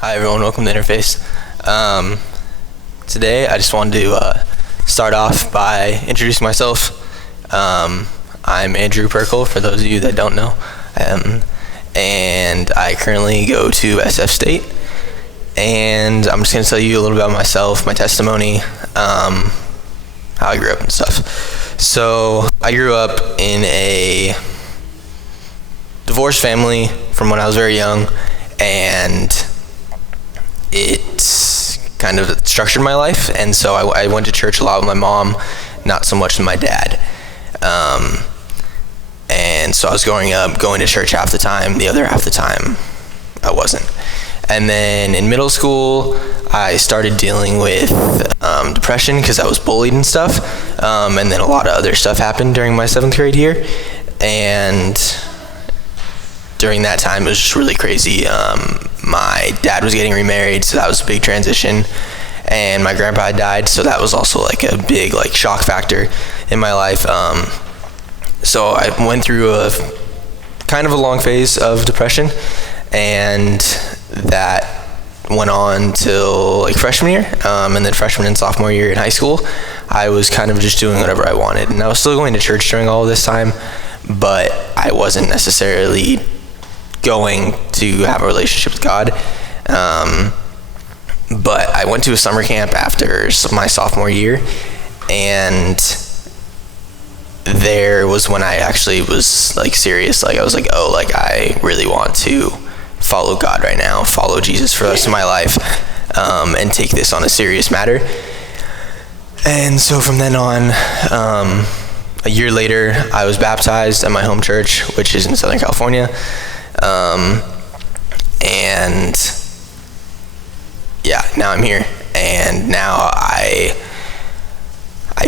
Hi everyone, welcome to Interface. Today I just wanted to start off by introducing myself. I'm Andrew Pirkle, for those of you that don't know. And I currently go to SF State. And I'm just going to tell you a little bit about myself, my testimony, how I grew up and stuff. So I grew up in a divorced family from when I was very young, and it kind of structured my life. And so I went to church a lot with my mom, not so much with my dad. And so I was growing up going to church half the time, the other half the time I wasn't. And then in middle school, I started dealing with depression because I was bullied and stuff. And then a lot of other stuff happened during my 7th grade year. And during that time, it was just really crazy. My dad was getting remarried, so that was a big transition. And my grandpa had died, so that was also like a big shock factor in my life. So I went through a kind of a long phase of depression, and that went on till freshman year, and then freshman and sophomore year in high school, I was kind of just doing whatever I wanted. And I was still going to church during all of this time, but I wasn't necessarily going to have a relationship with God. But I went to a summer camp after my sophomore year, and there was when I actually was serious. I was I really want to follow God right now, follow Jesus for the rest of my life, and take this on a serious matter. And so from then on, a year later, I was baptized at my home church, which is in Southern California. And yeah, now I'm here, and now I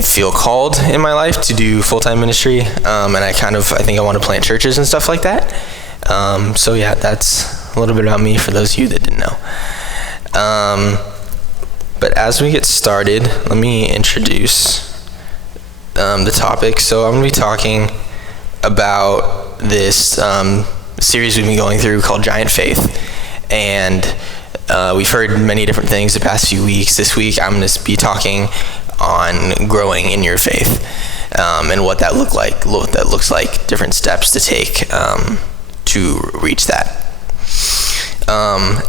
feel called in my life to do full-time ministry, and I think I want to plant churches and stuff like that. So yeah, that's a little bit about me for those of you that didn't know. But as we get started, let me introduce the topic. So I'm going to be talking about this series we've been going through called Giant Faith, and we've heard many different things the past few weeks. This week I'm going to be talking on growing in your faith, and what that looks like, different steps to take to reach that.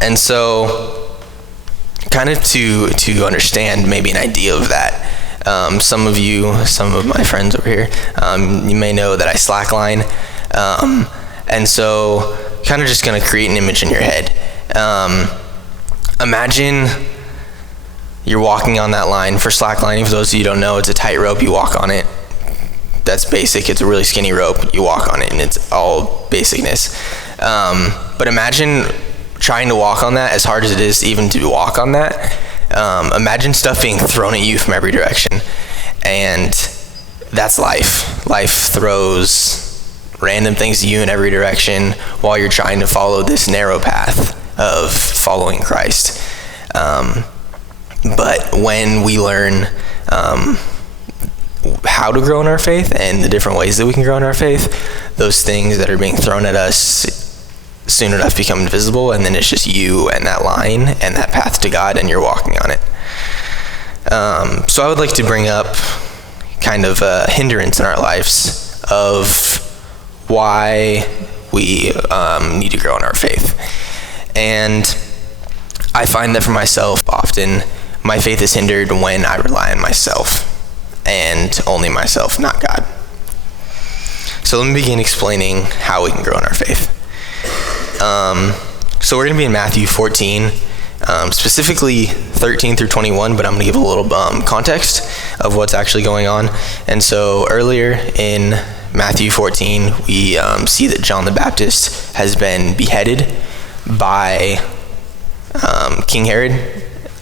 And so kind of to understand maybe an idea of that, some of my friends over here, you may know that I slackline. And so kind of just going to create an image in your head. Imagine you're walking on that line. For slacklining, for those of you who don't know, it's a tightrope. You walk on it. That's basic. It's a really skinny rope. You walk on it, and it's all basicness. But imagine trying to walk on that, as hard as it is even to walk on that. Imagine stuff being thrown at you from every direction. And that's life. Life throws random things to you in every direction while you're trying to follow this narrow path of following Christ. But when we learn how to grow in our faith and the different ways that we can grow in our faith, those things that are being thrown at us soon enough become invisible, and then it's just you and that line and that path to God, and you're walking on it. So I would like to bring up kind of a hindrance in our lives of why we need to grow in our faith. And I find that for myself, often my faith is hindered when I rely on myself and only myself, not God. So let me begin explaining how we can grow in our faith. So we're going to be in Matthew 14, specifically 13 through 21, but I'm going to give a little context of what's actually going on. And so earlier in Matthew 14, we see that John the Baptist has been beheaded by King Herod,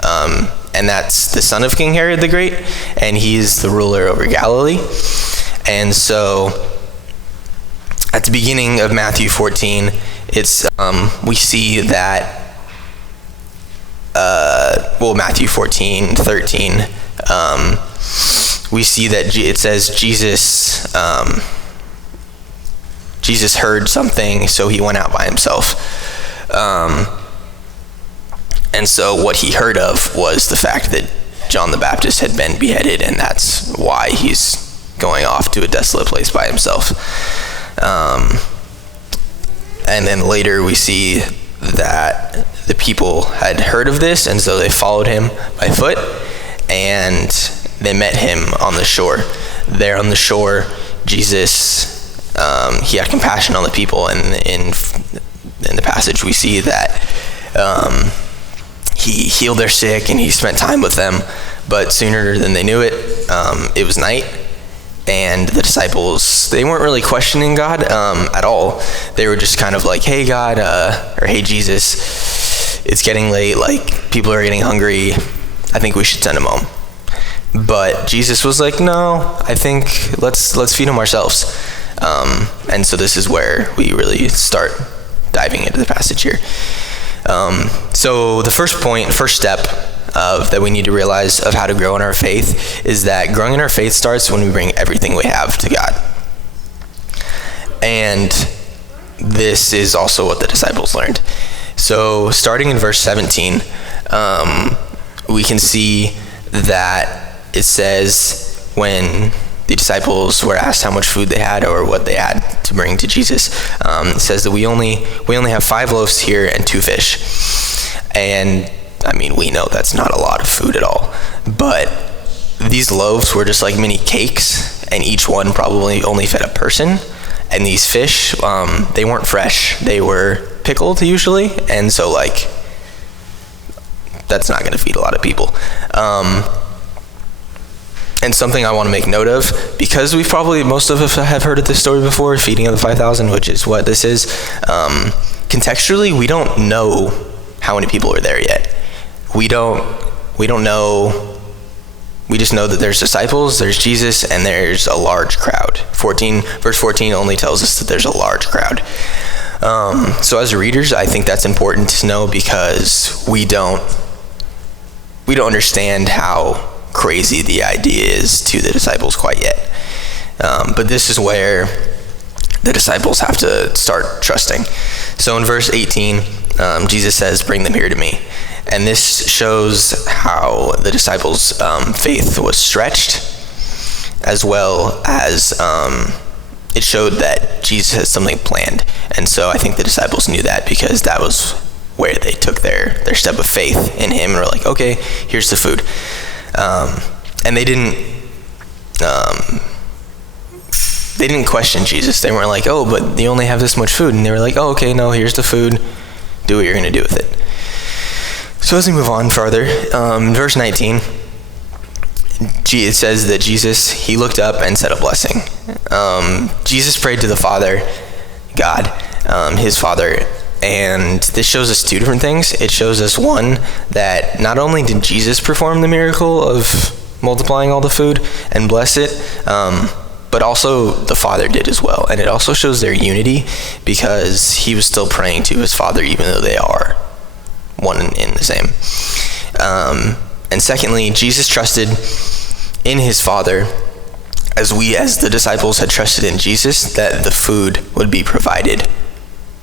and that's the son of King Herod the Great, and he's the ruler over Galilee. And so at the beginning of Matthew 14, it's we see that Matthew 14, 13, we see that it says Jesus heard something, so he went out by himself. And so what he heard of was the fact that John the Baptist had been beheaded, and that's why he's going off to a desolate place by himself. And then later we see that the people had heard of this, and so they followed him by foot, and they met him on the shore. There on the shore, Jesus, he had compassion on the people, and in the passage we see that he healed their sick and he spent time with them, but sooner than they knew it, it was night. And the disciples, they weren't really questioning God at all. They were just kind of like, hey God, or hey Jesus, it's getting late, like people are getting hungry, I think we should send them home. But Jesus was like, no, I think let's feed them ourselves. And so this is where we really start diving into the passage here. So the first step that we need to realize of how to grow in our faith is that growing in our faith starts when we bring everything we have to God. And this is also what the disciples learned. So starting in verse 17, we can see that it says when the disciples were asked how much food they had or what they had to bring to Jesus, it says that we only have 5 loaves here and 2 fish. And I mean, we know that's not a lot of food at all, but these loaves were just like mini cakes, and each one probably only fed a person. And these fish, they weren't fresh, they were pickled usually, and so like that's not going to feed a lot of people. And something I want to make note of, because most of us have heard of this story before, feeding of the 5,000, which is what this is. Contextually, we don't know how many people are there yet. We don't know. We just know that there's disciples, there's Jesus, and there's a large crowd. Verse 14 only tells us that there's a large crowd. So as readers, I think that's important to know, because we don't understand how crazy the idea is to the disciples quite yet. But this is where the disciples have to start trusting. So in verse 18, Jesus says, "Bring them here to me." And this shows how the disciples' faith was stretched, as well as it showed that Jesus had something planned. And so I think the disciples knew that, because that was where they took their step of faith in him and were like, okay, here's the food. And they didn't question Jesus. They weren't like, oh, but you only have this much food. And they were like, oh, okay, no, here's the food. Do what you're going to do with it. So as we move on further, in verse 19, it says that Jesus, he looked up and said a blessing. Jesus prayed to the Father, God, his Father, and this shows us 2 different things. It shows us, one, that not only did Jesus perform the miracle of multiplying all the food and bless it, but also the Father did as well. And it also shows their unity, because he was still praying to his Father even though they are one and the same. And secondly, Jesus trusted in his Father, as the disciples had trusted in Jesus, that the food would be provided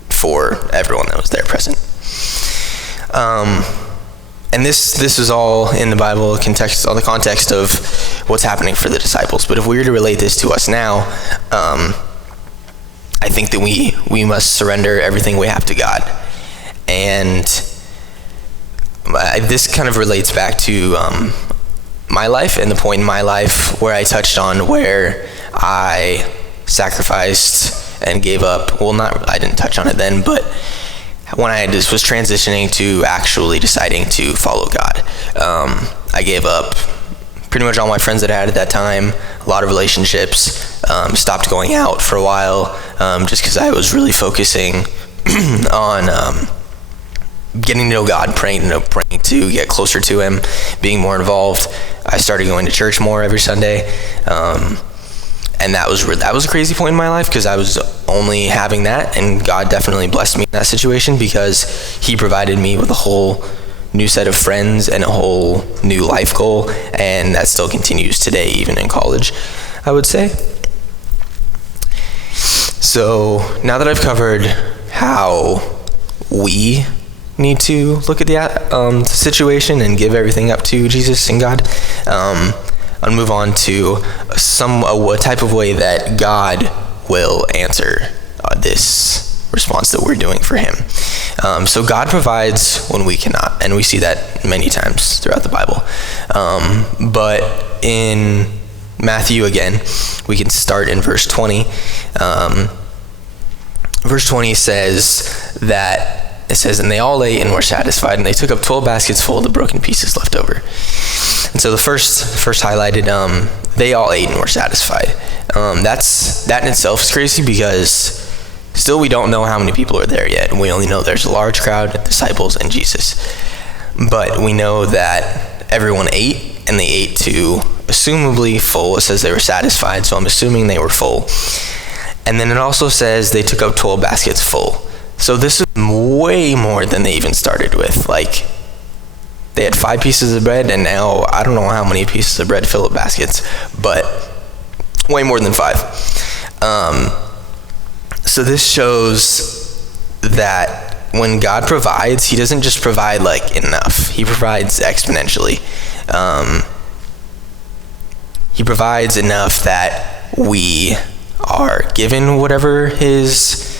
for everyone that was there present. And this is all in the Bible context, all the context of what's happening for the disciples. But if we were to relate this to us now, I think that we must surrender everything we have to God. And this kind of relates back to my life, and the point in my life where I touched on where I sacrificed and gave up. Well, I didn't touch on it then, but when I just was transitioning to actually deciding to follow God, I gave up pretty much all my friends that I had at that time, a lot of relationships, stopped going out for a while, just because I was really focusing on getting to know God, praying to get closer to him, being more involved. I started going to church more every Sunday, and that was a crazy point in my life, because I was only having that, and God definitely blessed me in that situation, because he provided me with a whole new set of friends and a whole new life goal, and that still continues today, even in college, I would say. So now that I've covered how we need to look at the situation and give everything up to Jesus and God. I'll move on to a type of way that God will answer this response that we're doing for him. So God provides when we cannot, and we see that many times throughout the Bible. But in Matthew, again, we can start in verse 20. Verse 20 says that, it says, and they all ate and were satisfied, and they took up 12 baskets full of the broken pieces left over. And so the first highlighted, they all ate and were satisfied. That in itself is crazy, because still we don't know how many people are there yet. We only know there's a large crowd, disciples, and Jesus. But we know that everyone ate, and they ate to assumably full. It says they were satisfied, so I'm assuming they were full. And then it also says they took up 12 baskets full. So this is way more than they even started with. Like, they had 5 pieces of bread, and now I don't know how many pieces of bread fill up baskets, but way more than 5. So this shows that when God provides, he doesn't just provide like enough. He provides exponentially. He provides enough that we are given whatever his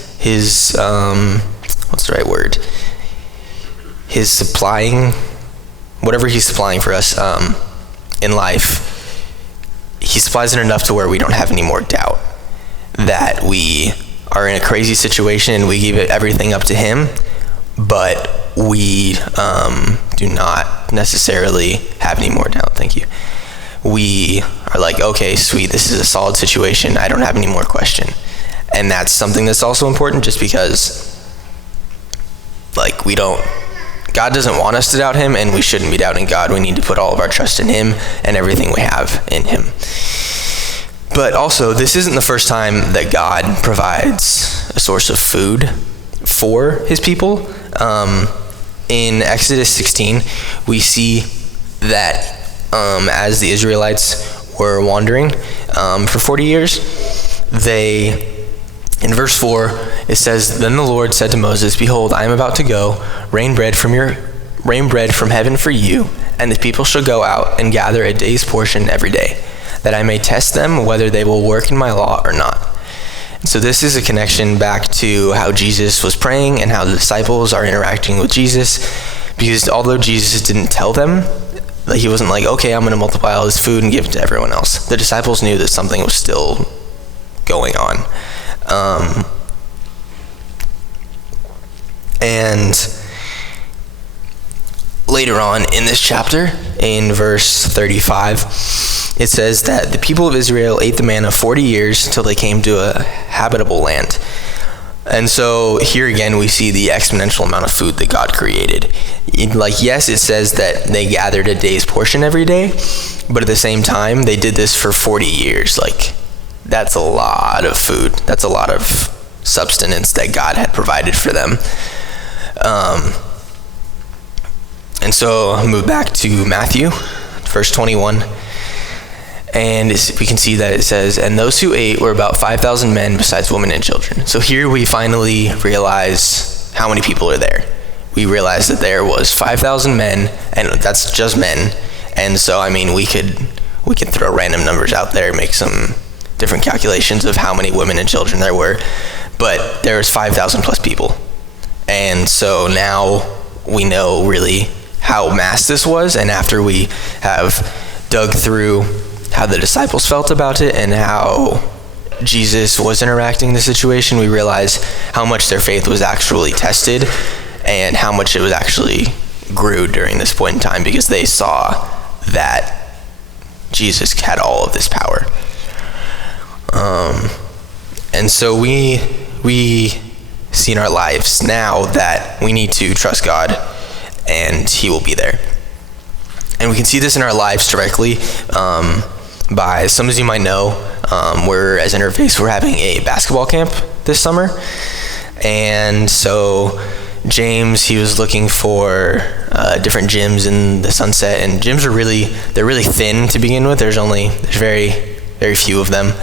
what's the right word? His supplying, whatever he's supplying for us in life, he supplies it enough to where we don't have any more doubt that we are in a crazy situation and we give it everything up to him, but we do not necessarily have any more doubt. Thank you. We are like, okay, sweet, this is a solid situation. I don't have any more question. And that's something that's also important, just because, like, God doesn't want us to doubt him, and we shouldn't be doubting God. We need to put all of our trust in him and everything we have in him. But also, this isn't the first time that God provides a source of food for his people. In Exodus 16, we see that as the Israelites were wandering for 40 years, in verse 4, it says, then the Lord said to Moses, behold, I am about to go, rain bread from heaven for you, and the people shall go out and gather a day's portion every day, that I may test them whether they will work in my law or not. And so this is a connection back to how Jesus was praying and how the disciples are interacting with Jesus, because although Jesus didn't tell them, he wasn't like, okay, I'm going to multiply all this food and give it to everyone else. The disciples knew that something was still going on. And later on in this chapter, in verse 35, it says that the people of Israel ate the manna 40 years until they came to a habitable land. And so here again, we see the exponential amount of food that God created. Like, yes, it says that they gathered a day's portion every day, but at the same time, they did this for 40 years. Like, that's a lot of food. That's a lot of substance that God had provided for them. And so I'll move back to Matthew, verse 21. And we can see that it says, and those who ate were about 5,000 men besides women and children. So here we finally realize how many people are there. We realize that there was 5,000 men, and that's just men. And so, I mean, we could throw random numbers out there, make some different calculations of how many women and children there were. But there was 5,000 plus people. And so now we know really how mass this was. And after we have dug through how the disciples felt about it and how Jesus was interacting in the situation, we realize how much their faith was actually tested and how much it was actually grew during this point in time, because they saw that Jesus had all of this power. And so we see in our lives now that we need to trust God and he will be there. And we can see this in our lives directly by, some of you might know, as Interface, we're having a basketball camp this summer. And so James, he was looking for different gyms in the Sunset, and gyms they're really thin to begin with. There's very, very few of them.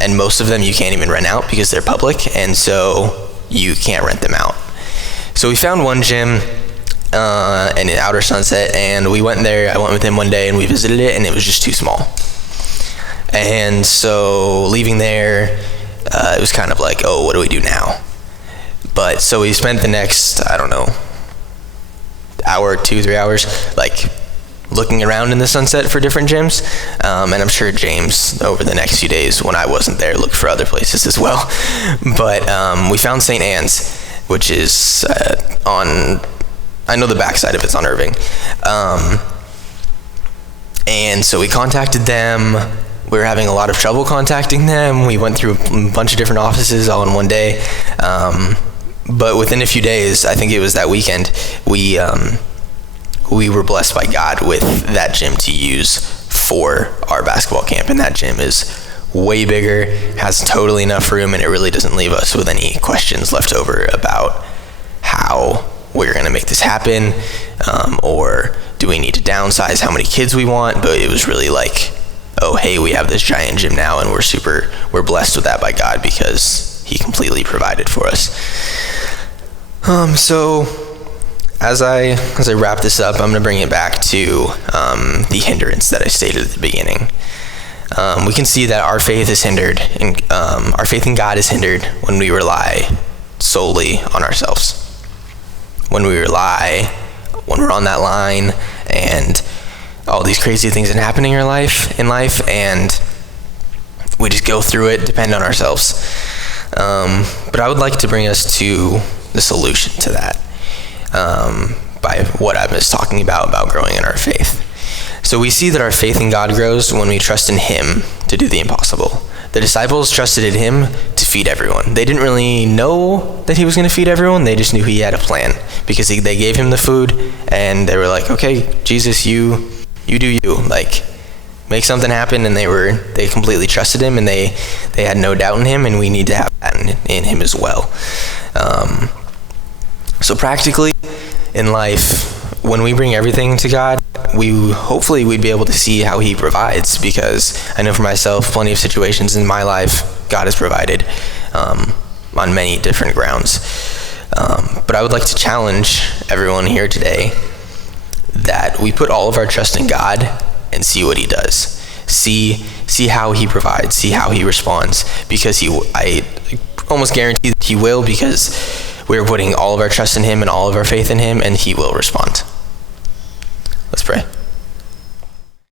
And most of them you can't even rent out because they're public, and so you can't rent them out. So we found one gym in Outer Sunset, and we went there. I went with him one day, and we visited it, and it was just too small. And so leaving there, it was kind of like, oh, what do we do now? But so we spent the next, I don't know, hour, 2-3 hours, like looking around in the Sunset for different gyms. And I'm sure James, over the next few days when I wasn't there, looked for other places as well. But we found St. Anne's, which is on, I know the backside of it's on Irving. And so we contacted them. We were having a lot of trouble contacting them. We went through a bunch of different offices all in one day. But within a few days, I think it was that weekend, we were blessed by God with that gym to use for our basketball camp. And that gym is way bigger, has totally enough room, and it really doesn't leave us with any questions left over about how we're going to make this happen, or do we need to downsize how many kids we want. But it was really like, oh, hey, we have this giant gym now, and we're blessed with that by God because he completely provided for us. So as I wrap this up, I'm going to bring it back to the hindrance that I stated at the beginning. We can see that our faith is hindered, and our faith in God is hindered when we rely solely on ourselves. When we're on that line, and all these crazy things that happen in life, and we just go through it, depend on ourselves. But I would like to bring us to the solution to that, by what I was talking about growing in our faith. So we see that our faith in God grows when we trust in him to do the impossible. The disciples trusted in him to feed everyone. They didn't really know that he was going to feed everyone. They just knew he had a plan, because they gave him the food, and they were like, okay, Jesus, you do you, like, make something happen. And they completely trusted him, and they had no doubt in him, and we need to have that in him as well. So practically in life, when we bring everything to God, hopefully we'd be able to see how he provides, because I know for myself, plenty of situations in my life, God has provided on many different grounds. But I would like to challenge everyone here today that we put all of our trust in God and see what he does. See how he provides, see how he responds, because I almost guarantee that he will, because we're putting all of our trust in him and all of our faith in him, and he will respond. Let's pray.